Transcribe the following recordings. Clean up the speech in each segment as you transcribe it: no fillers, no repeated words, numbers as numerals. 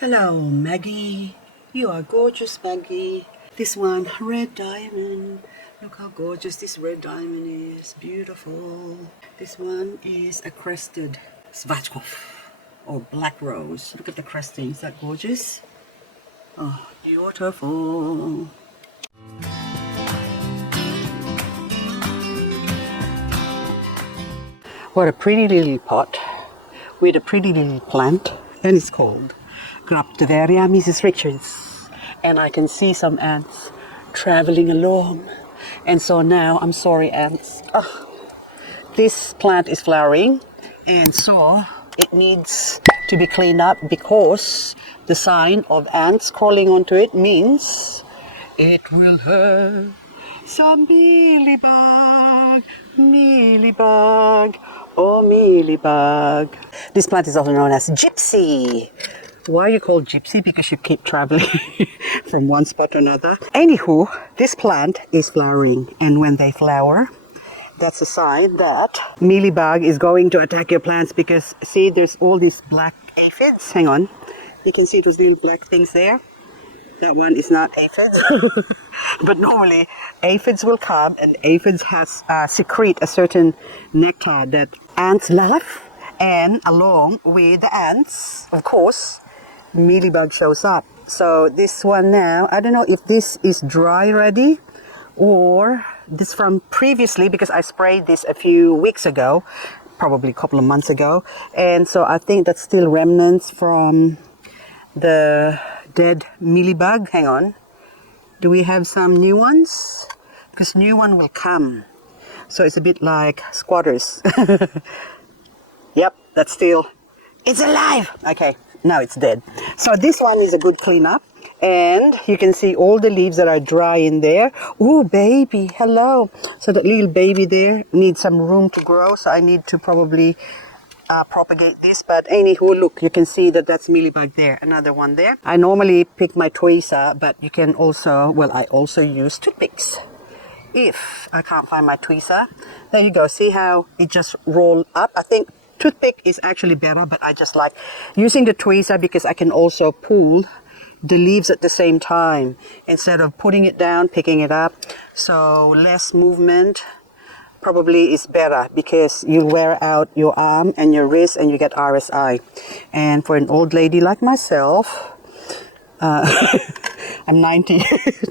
Hello, Maggie. You are gorgeous, Maggie. This one, red diamond. Look how gorgeous this red diamond is. Beautiful. This one is a crested Schwarzkopf or black rose. Look at the cresting. Is that gorgeous? Oh, beautiful. What a pretty little pot with a pretty little plant, and it's called Graptoveria, Mrs. Richards. And I can see some ants traveling along. And so now, I'm sorry ants, this plant is flowering, and so it needs to be cleaned up because the sign of ants crawling onto it means it will have some mealybug, oh mealybug. This plant is also known as gypsy. Why are you called gypsy? Because you keep traveling from one spot to another. Anywho, this plant is flowering, and when they flower, that's a sign that mealybug is going to attack your plants because see, there's all these black aphids. Hang on. You can see those little black things there. That one is not aphids. But normally aphids will come, and aphids has secrete a certain nectar that ants love, and along with the ants, of course, mealybug shows up. So this one now, I don't know if this is dry ready or this from previously, because I sprayed this a few weeks ago, probably a couple of months ago, and so I think that's still remnants from the dead mealybug. Hang on, do we have some new ones? Because new one will come, so it's a bit like squatters. Yep, that's still, it's alive. Okay, now it's dead. So this one is a good cleanup, and you can see all the leaves that are dry in there. Oh baby, hello. So that little baby there needs some room to grow, so I need to probably propagate this. But anywho, look, you can see that that's mealybug there, another one there. I normally pick my tweezer, but you can also, well, I also use toothpicks if I can't find my tweezer. There you go, see how it just rolled up. I think toothpick is actually better, but I just like using the tweezer because I can also pull the leaves at the same time instead of putting it down, picking it up. So less movement probably is better because you wear out your arm and your wrist and you get RSI. And for an old lady like myself, I'm 90.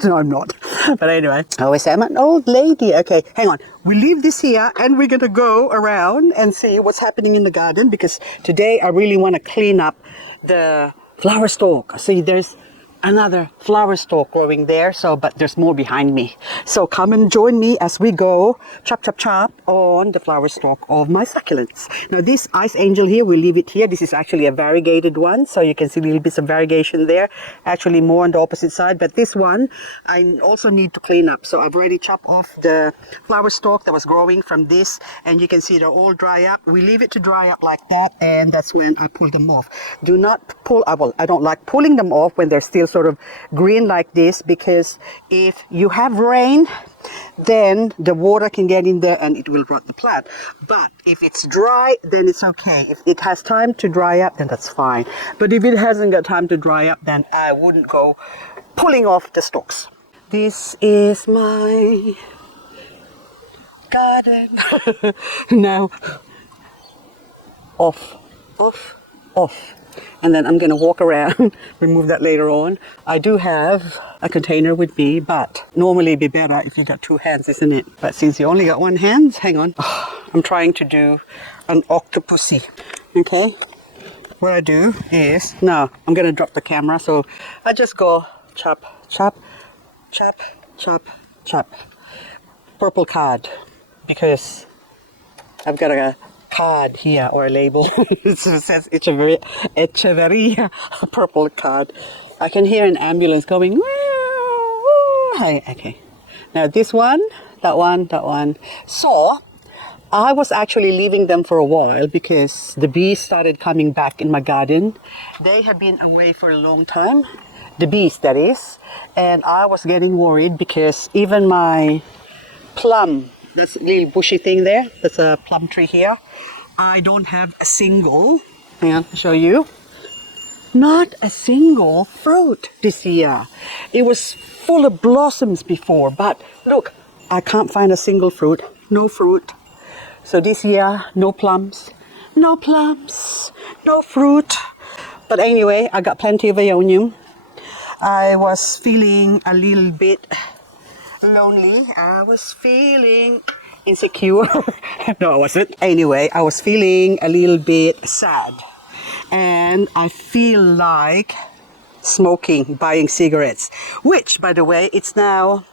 No, I'm not. But anyway, I always say I'm an old lady. Okay, hang on. We leave this here and we're going to go around and see what's happening in the garden, because today I really want to clean up the flower stalk. See, there's another flower stalk growing there, so but there's more behind me. So come and join me as we go chop chop chop on the flower stalk of my succulents. Now this ice angel here, we'll leave it here. This is actually a variegated one, so you can see little bits of variegation there, actually more on the opposite side. But this one I also need to clean up, so I've already chopped off the flower stalk that was growing from this, and you can see they're all dry up. We leave it to dry up like that, and that's when I pull them off. Do not pull, well, I don't like pulling them off when they're still sort of green like this, because if you have rain, then the water can get in there and it will rot the plant. But if it's dry, then it's okay. If it has time to dry up, then that's fine. But if it hasn't got time to dry up, then I wouldn't go pulling off the stalks. This is my garden. Now, off. And then I'm going to walk around, remove that later on. I do have a container with me, but normally it'd be better if you got two hands, isn't it? But since you only got one hand, hang on. I'm trying to do an octopusy, okay? What I do is, now I'm going to drop the camera, so I just go chop, chop, chop, chop, chop. Purple card, because I've got a card here, or a label. It says Echeveria, purple card. I can hear an ambulance going, woo, woo. Okay. Now this one, that one. So I was actually leaving them for a while because the bees started coming back in my garden. They have been away for a long time, the bees that is, and I was getting worried because even my plum, that's a little bushy thing there, that's a plum tree here, I don't have a single, hang on, I'll show you. Not a single fruit this year. It was full of blossoms before, but look, I can't find a single fruit. No fruit. So this year, no plums, no fruit. But anyway, I got plenty of Aeonium. I was feeling a little bit lonely. I was feeling insecure. No, I wasn't. Anyway, I was feeling a little bit sad. And I feel like smoking, buying cigarettes. Which, by the way, it's now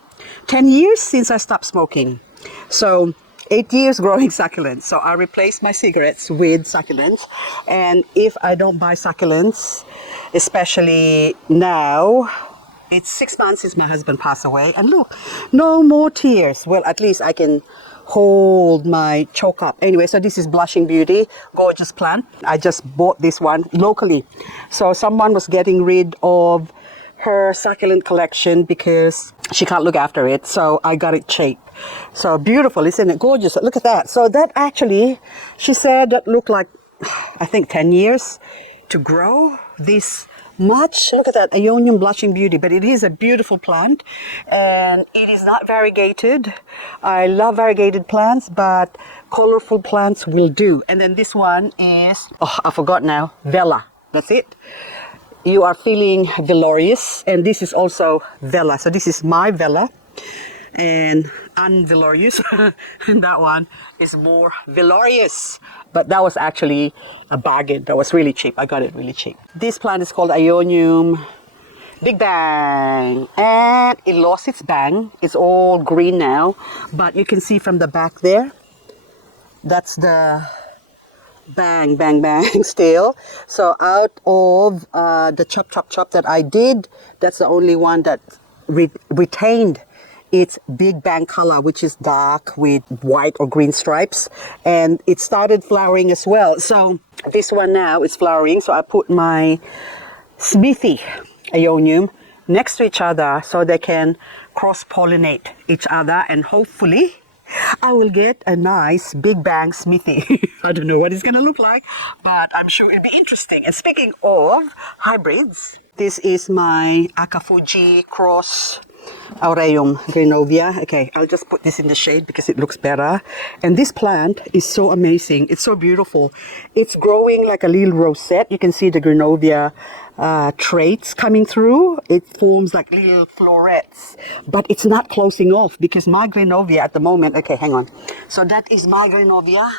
10 years since I stopped smoking. So 8 years growing succulents. So I replaced my cigarettes with succulents. And if I don't buy succulents, especially now, it's 6 months since my husband passed away. And look, no more tears. Well, at least I can hold my choke up. Anyway, so this is Blushing Beauty, gorgeous plant. I just bought this one locally. So someone was getting rid of her succulent collection because she can't look after it. So I got it cheap. So beautiful, isn't it? Gorgeous. Look at that. So that actually, she said that looked like, I think 10 years to grow this much. Look at that, Aeonium Blushing Beauty. But it is a beautiful plant and it is not variegated. I love variegated plants, but colorful plants will do. And then this one is, oh, I forgot now, Vela. That's it. You are feeling Velorious, and this is also Vela. So this is my Vela and unvelorious. And that one is more velorious. But that was actually a bargain. That was really cheap. I got it really cheap. This plant is called Aeonium Big Bang. And it lost its bang. It's all green now. But you can see from the back there, that's the bang, bang, bang still. So out of the chop that I did, that's the only one that retained its big bang color, which is dark with white or green stripes, and it started flowering as well. So this one now is flowering, so I put my Smithy Aeonium next to each other so they can cross-pollinate each other, and hopefully I will get a nice big bang Smithy. I don't know what it's going to look like, but I'm sure it'll be interesting. And speaking of hybrids, this is my Fuji cross Aureum Greenovia. Okay, I'll just put this in the shade because it looks better. And this plant is so amazing. It's so beautiful. It's growing like a little rosette. You can see the Greenovia traits coming through. It forms like little florets, but it's not closing off because my Greenovia at the moment, okay, hang on. So that is my Greenovia.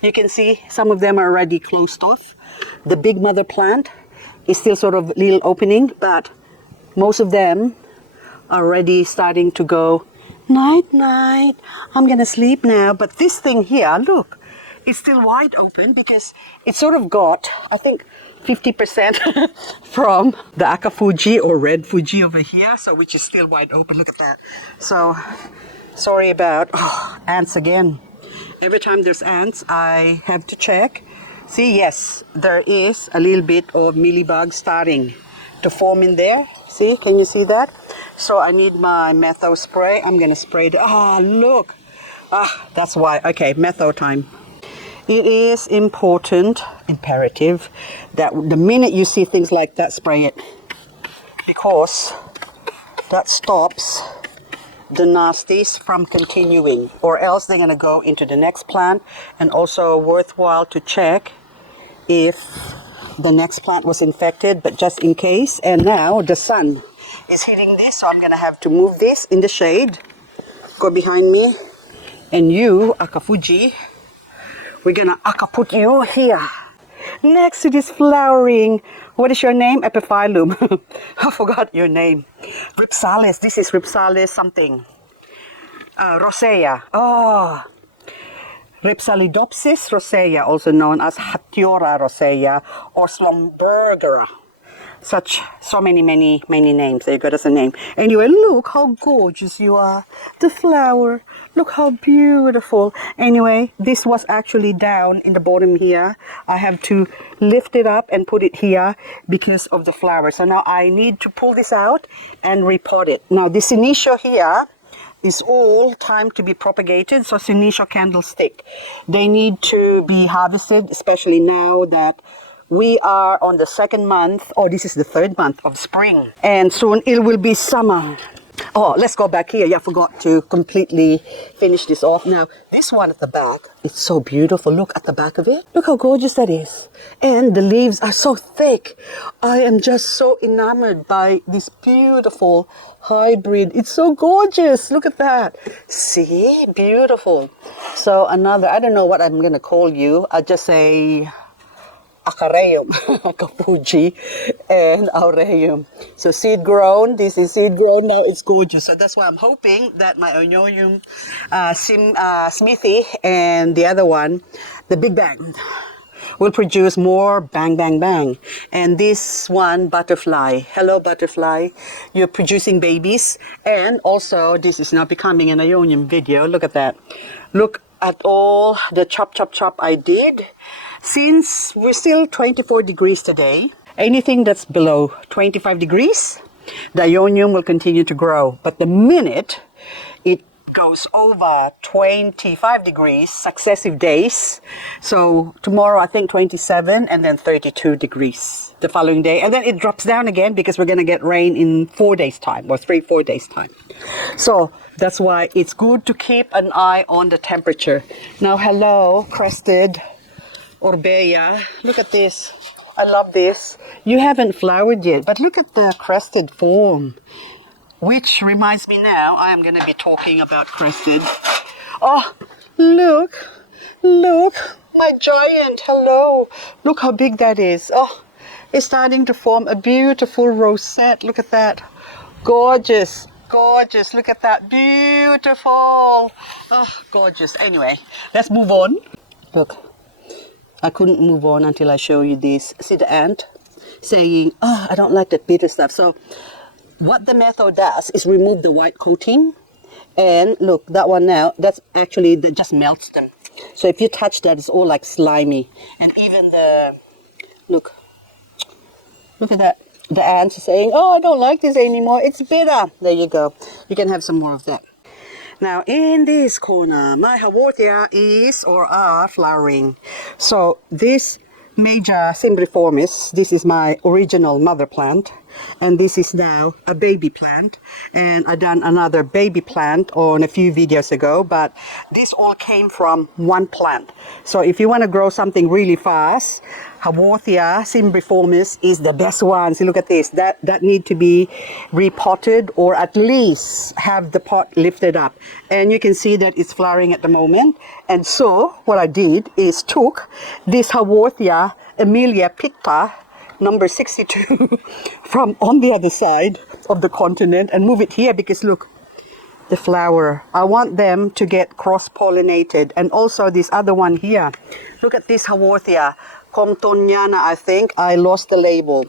You can see some of them are already closed off. The big mother plant is still sort of little opening, but most of them are already starting to go, night, night, I'm gonna sleep now. But this thing here, look, it's still wide open because it sort of got, I think, 50% from the Fuji or red Fuji over here, so which is still wide open. Look at that. So sorry about ants again. Every time there's ants, I have to check. See, yes, there is a little bit of mealybug starting to form in there. See, can you see that? So I need my Metho spray. I'm gonna spray the, look. That's why. Okay, Metho time. It is imperative that the minute you see things like that, spray it, because that stops the nasties from continuing, or else they're going to go into the next plant. And also worthwhile to check if the next plant was infected, but just in case. And now the sun is hitting this, so I'm going to have to move this in the shade. Go behind me. And you, Fuji, we're gonna put you here next to this flowering, what is your name? Epiphyllum. I forgot your name. Rhipsalis. This is Rhipsalis something. Rosea. Rhipsalidopsis rosea, also known as Houttuynia rosea or Slumbergera. So many names. There you go, that's a name. Anyway, look how gorgeous you are. The flower. Look how beautiful. Anyway, this was actually down in the bottom here. I have to lift it up and put it here because of the flower. So now I need to pull this out and repot it. Now the Senecio here is all time to be propagated. So Senecio candlestick, they need to be harvested, especially now that We are on the second month, or this is the third month of spring, and soon it will be summer. Oh, let's go back here. Yeah, I forgot to completely finish this off. Now, this one at the back, it's so beautiful. Look at the back of it. Look how gorgeous that is. And the leaves are so thick. I am just so enamored by this beautiful hybrid. It's so gorgeous. Look at that. See? Beautiful. So another, I don't know what I'm going to call you. I'll just say Aureum, Fuji, and Aureum. So seed grown, this is seed grown, now it's gorgeous. So that's why I'm hoping that my Aeonium Smithy and the other one, the Big Bang, will produce more bang, bang, bang. And this one, butterfly. Hello, butterfly. You're producing babies. And also, this is now becoming an Aeonium video. Look at that. Look at all the chop, chop, chop I did. Since we're still 24 degrees today, anything that's below 25 degrees, the Aeonium will continue to grow. But the minute it goes over 25 degrees, successive days, so tomorrow I think 27 and then 32 degrees the following day. And then it drops down again because we're going to get rain in 4 days time or 3-4 days time. So that's why it's good to keep an eye on the temperature. Now, hello, Crested. Orbeia, look at this. I love this. You haven't flowered yet, but look at the crested form. Which reminds me now, I am going to be talking about crested. Oh, look, my giant, hello. Look how big that is. Oh, it's starting to form a beautiful rosette. Look at that. Gorgeous. Gorgeous. Look at that. Beautiful. Oh, gorgeous. Anyway, let's move on. Look. I couldn't move on until I show you this. See the ant saying, oh, I don't like that bitter stuff. So what the Metho does is remove the white coating. And look, that one now, that's actually, that just melts them. So if you touch that, it's all like slimy. And even the, look at that. The ants are saying, oh, I don't like this anymore. It's bitter. There you go. You can have some more of that. Now, in this corner, my Haworthia is or are flowering. So this major Sempervivum, this is my original mother plant, and this is now a baby plant. And I done another baby plant on a few videos ago, but this all came from one plant. So if you want to grow something really fast, Haworthia Sempervivum is the best one. See, look at this. That need to be repotted or at least have the pot lifted up. And you can see that it's flowering at the moment. And so what I did is took this Haworthia Emilia Pitta number 62 from on the other side of the continent and move it here because look, the flower. I want them to get cross-pollinated. And also this other one here. Look at this Haworthia. Houttuynia, I think. I lost the label.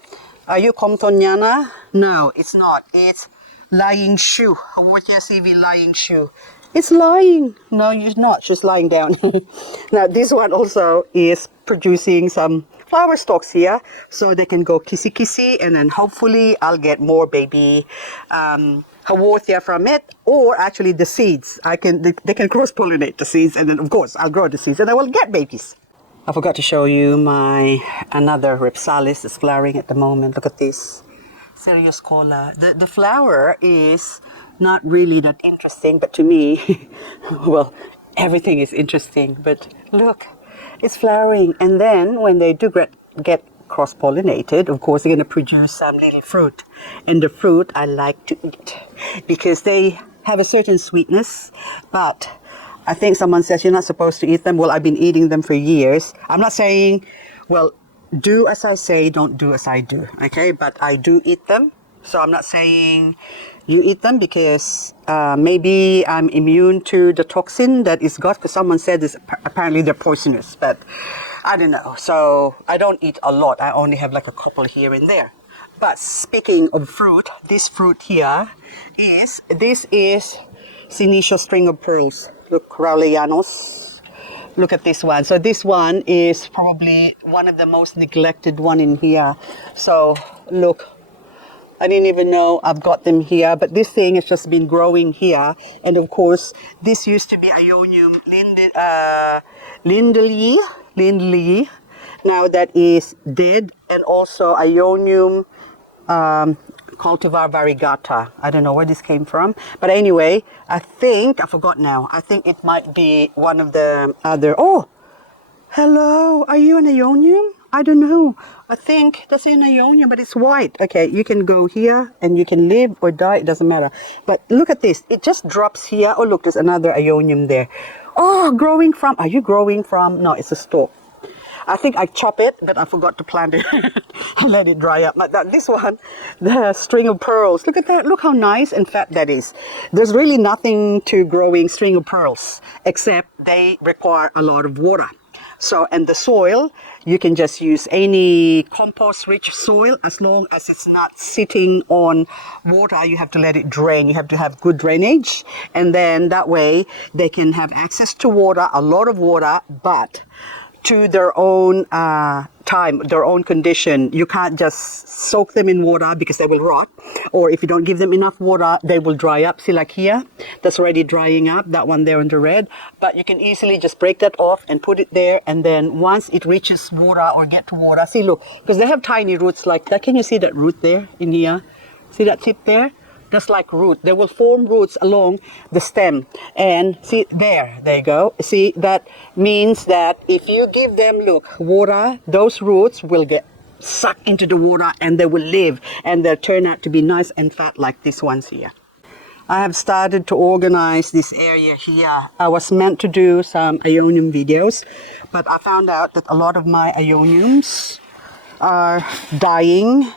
Are you Houttuynia? No, it's not. It's lying shoe. Haworthia CV lying shoe. It's lying. No, you're not. She's lying down. Now, this one also is producing some flower stalks here, so they can go kissy, and then hopefully I'll get more baby Haworthia from it, or actually the seeds. They can cross-pollinate the seeds, and then of course I'll grow the seeds, and I will get babies. I forgot to show you my another Rhipsalis is flowering at the moment. Look at this. Cereuscula. The flower is not really that interesting, but to me, well, everything is interesting. But look, it's flowering. And then when they do get cross-pollinated, of course, they're going to produce some little fruit. And the fruit I like to eat because they have a certain sweetness, but I think someone says you're not supposed to eat them. Well, I've been eating them for years. I'm not saying, well, do as I say, don't do as I do, okay? But I do eat them. So I'm not saying you eat them because maybe I'm immune to the toxin that is got, because someone said this, apparently they're poisonous, but I don't know. So I don't eat a lot. I only have like a couple here and there. But speaking of fruit, this fruit here is Senecio string of pearls. Look, Raulianos. Look at this one. So this one is probably one of the most neglected one in here. So look, I didn't even know I've got them here, but this thing has just been growing here. And of course, this used to be Aeonium Lindley, now that is dead, and also Aeonium cultivar variegata. I don't know where this came from, but anyway, I forgot now. I think it might be one of the other. Oh, hello, are you an Aeonium? I don't know. I think that's an Aeonium, but it's white. Okay, you can go here and you can live or die, it doesn't matter. But look at this, it just drops here. Oh look, there's another Aeonium there. Oh, growing from, are you growing from? No, it's a stalk. I think I chop it, but I forgot to plant it. I let it dry up. But this one, the string of pearls, look at that. Look how nice and fat that is. There's really nothing to growing string of pearls, except they require a lot of water. So, and the soil, you can just use any compost-rich soil as long as it's not sitting on water. You have to let it drain. You have to have good drainage. And then that way they can have access to water, a lot of water, but to their own time, their own condition. You can't just soak them in water because they will rot. Or if you don't give them enough water, they will dry up. See, like here, that's already drying up, that one there in the red. But you can easily just break that off and put it there. And then once it reaches water or get to water, see, look, because they have tiny roots like that. Can you see that root there in here? See that tip there? That's like root. They will form roots along the stem. And see, there you go. See, that means that if you give them, look, water, those roots will get sucked into the water and they will live. And they'll turn out to be nice and fat like these ones here. I have started to organize this area here. I was meant to do some Aeonium videos, but I found out that a lot of my Aeoniums are dying.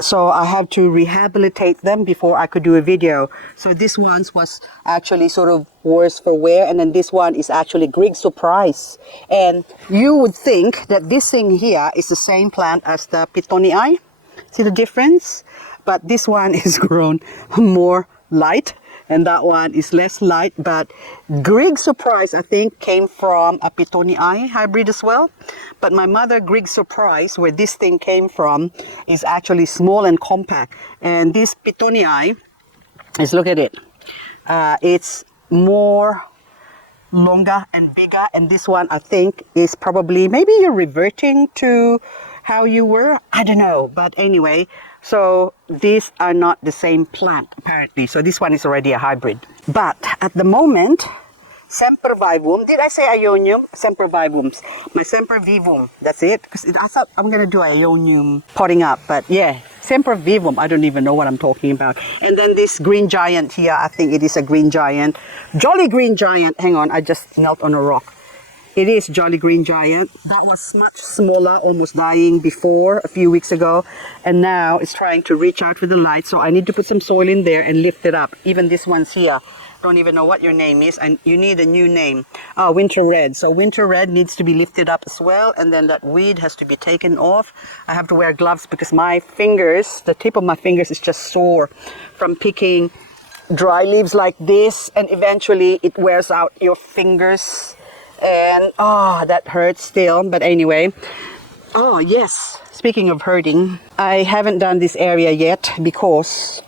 So I have to rehabilitate them before I could do a video. So this one was actually sort of worse for wear, and then this one is actually Greek surprise. And you would think that this thing here is the same plant as the Pitoniae. See the difference? But this one is grown more light, and that one is less light. But Greek surprise, I think, came from a Pitoniae hybrid as well. But my mother Greek surprise, where this thing came from, is actually small and compact. And this Pitoniae is, look at it, it's more longer and bigger. And this one, I think, is probably, maybe you're reverting to how you were. I don't know. But anyway, so these are not the same plant, apparently. So this one is already a hybrid. But at the moment, Sempervivum, did I say Aeonium? Sempervivums. My Sempervivum, that's it. Because I thought I'm going to do Aeonium potting up. But yeah, Sempervivum, I don't even know what I'm talking about. And then this green giant here, I think it is a green giant. Jolly green giant. Hang on, I just knelt on a rock. It is Jolly Green Giant. That was much smaller, almost dying before, a few weeks ago. And now it's trying to reach out with the light. So I need to put some soil in there and lift it up. Even this one's here. Don't even know what your name is. And you need a new name. Winter Red. So Winter Red needs to be lifted up as well. And then that weed has to be taken off. I have to wear gloves because my fingers, the tip of my fingers is just sore from picking dry leaves like this. And eventually it wears out your fingers. And that hurts still. But anyway, yes, speaking of hurting, I haven't done this area yet because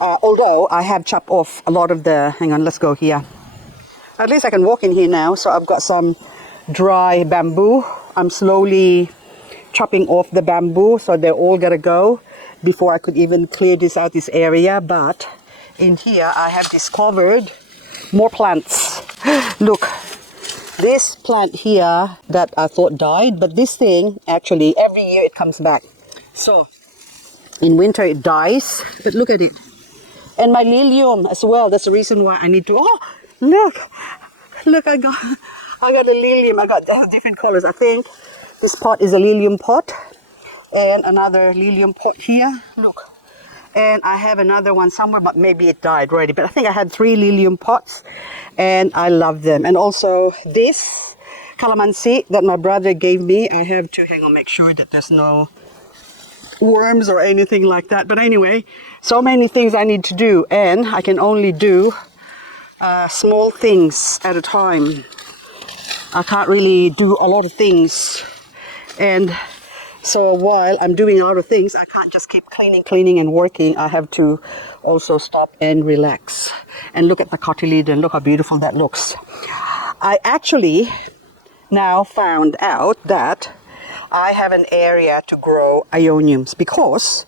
although I have chopped off a lot of the, hang on, let's go here. At least I can walk in here now. So I've got some dry bamboo. I'm slowly chopping off the bamboo, so they're all gotta go before I could even clear this area. But in here I have discovered more plants. Look. This plant here that I thought died, but this thing, actually, every year it comes back. So, in winter it dies, but look at it. And my lilium as well, that's the reason why I need to, look, I got a lilium, I got different colors. I think this pot is a lilium pot, and another lilium pot here, look. And I have another one somewhere, but maybe it died already. But I think I had 3 lilium pots, and I love them. And also this calamansi that my brother gave me, I have to, hang on, make sure that there's no worms or anything like that. But anyway, so many things I need to do, and I can only do small things at a time. I can't really do a lot of things. And so while I'm doing a lot of things, I can't just keep cleaning and working. I have to also stop and relax. And look at the cotyledon. Look how beautiful that looks. I actually now found out that I have an area to grow Aeoniums because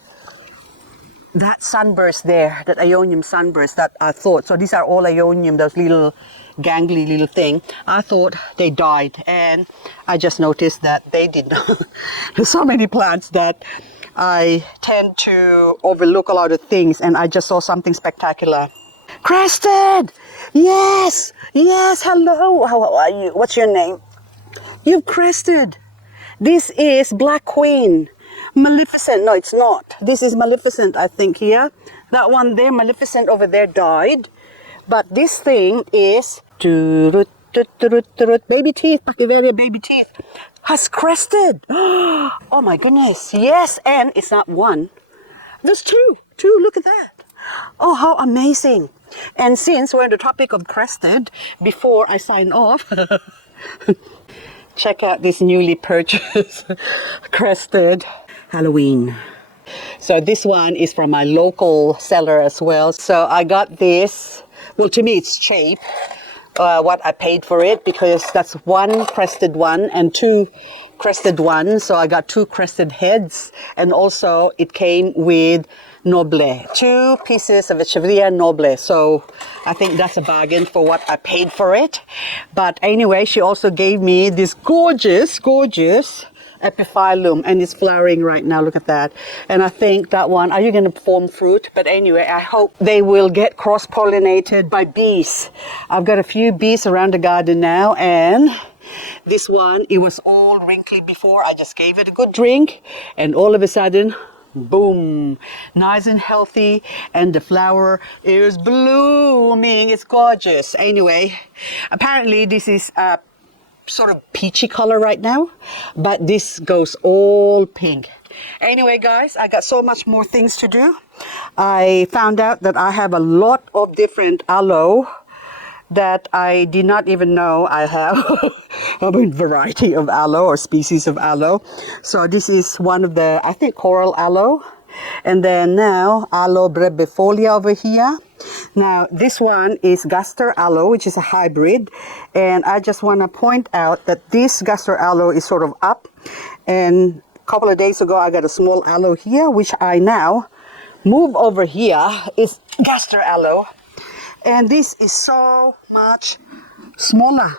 that sunburst there, that Aeonium sunburst that I thought, so these are all Aeonium, those little gangly little thing, I thought they died, and I just noticed that they did not. There's so many plants that I tend to overlook a lot of things, and I just saw something spectacular. Crested! Yes! Yes, hello! How are you? What's your name? You've crested! This is Black Queen. Maleficent. No, it's not. This is Maleficent, I think, here. That one there, Maleficent over there, died. But this thing is baby teeth, Pachyveria baby teeth, has crested. Oh my goodness. Yes, and it's not one. There's two. Two, look at that. Oh, how amazing. And since we're on the topic of crested, before I sign off, check out this newly purchased Crested Halloween. So this one is from my local seller as well. So I got this. Well, to me it's cheap, what I paid for it, because that's one crested one and two crested ones. So I got two crested heads, and also it came with Noble, 2 pieces of Echeveria Noble. So I think that's a bargain for what I paid for it. But anyway, she also gave me this gorgeous Epiphyllum, and it's flowering right now. Look at that. And I think that one, are you going to form fruit? But anyway, I hope they will get cross-pollinated by bees. I've got a few bees around the garden now, and this one, it was all wrinkly before. I just gave it a good drink, and all of a sudden, boom, nice and healthy, and the flower is blooming. It's gorgeous. Anyway, apparently this is sort of peachy color right now, but this goes all pink. Anyway, guys, I got so much more things to do. I found out that I have a lot of different aloe that I did not even know I have. I mean, variety of aloe or species of aloe. So this is one of the, I think, coral aloe. And then now aloe brevifolia over here. Now this one is Gaster aloe, which is a hybrid, and I just want to point out that this Gaster aloe is sort of up, and a couple of days ago I got a small aloe here, which I now move over here. Is Gaster aloe, and this is so much smaller.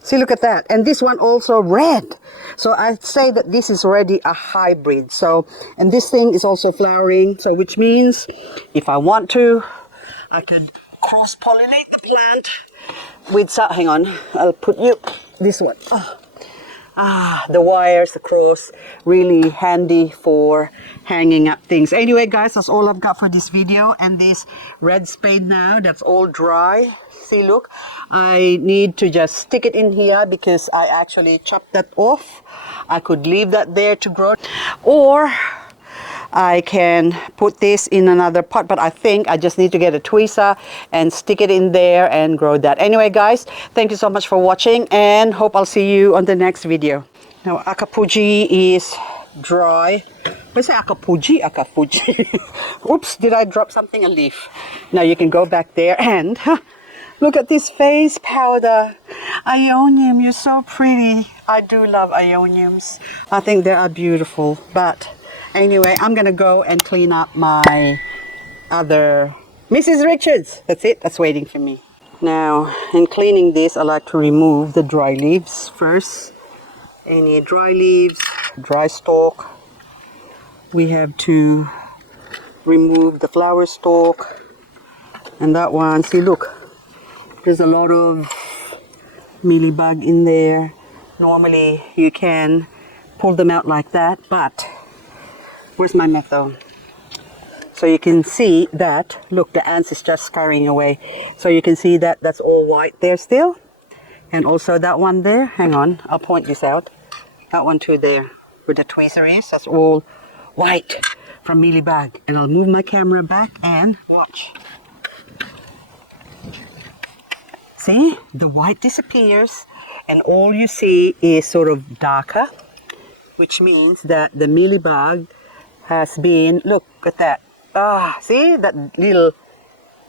See, look at that. And this one also red. So I'd say that this is already a hybrid. So, and this thing is also flowering. So which means if I want to, I can cross-pollinate the plant with some, hang on, I'll put you, this one. The wires across, really handy for hanging up things. Anyway, guys, that's all I've got for this video. And this red spade now, that's all dry. See, look, I need to just stick it in here because I actually chopped that off. I could leave that there to grow, or I can put this in another pot, but I think I just need to get a tweezer and stick it in there and grow that. Anyway, guys, thank you so much for watching, and hope I'll see you on the next video. Now, Akapuji is dry. Where's Akapuji? Akafuji. Oops, did I drop something? A leaf. Now you can go back there and look at this face powder. Aeonium, you're so pretty. I do love Aeoniums. I think they are beautiful, but anyway, I'm gonna go and clean up my other Mrs. Richards. That's it, that's waiting for me. Now, in cleaning this, I like to remove the dry leaves first. Any dry leaves, dry stalk. We have to remove the flower stalk. And that one, see, look, there's a lot of mealybug in there. Normally, you can pull them out like that, but where's my Metho? So you can see that, look, the ants is just scurrying away. So you can see that that's all white there still. And also that one there, hang on, I'll point this out. That one too there, where the tweezer is, that's all white from mealybug. And I'll move my camera back and watch. See, the white disappears and all you see is sort of darker, which means that the mealybug has been, look at that. See that little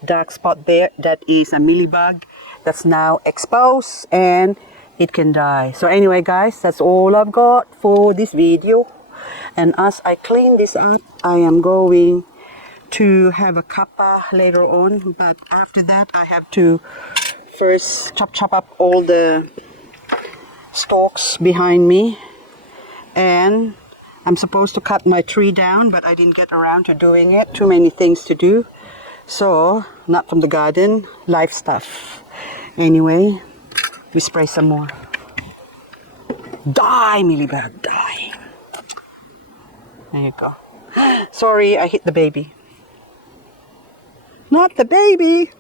dark spot there? That is a mealybug that's now exposed, and it can die. So anyway guys, that's all I've got for this video. And as I clean this up, I am going to have a cuppa later on, but after that I have to first chop up all the stalks behind me, and I'm supposed to cut my tree down, but I didn't get around to doing it. Too many things to do. So, not from the garden, life stuff. Anyway, we spray some more. Die, mealybug, die. There you go. Sorry, I hit the baby. Not the baby.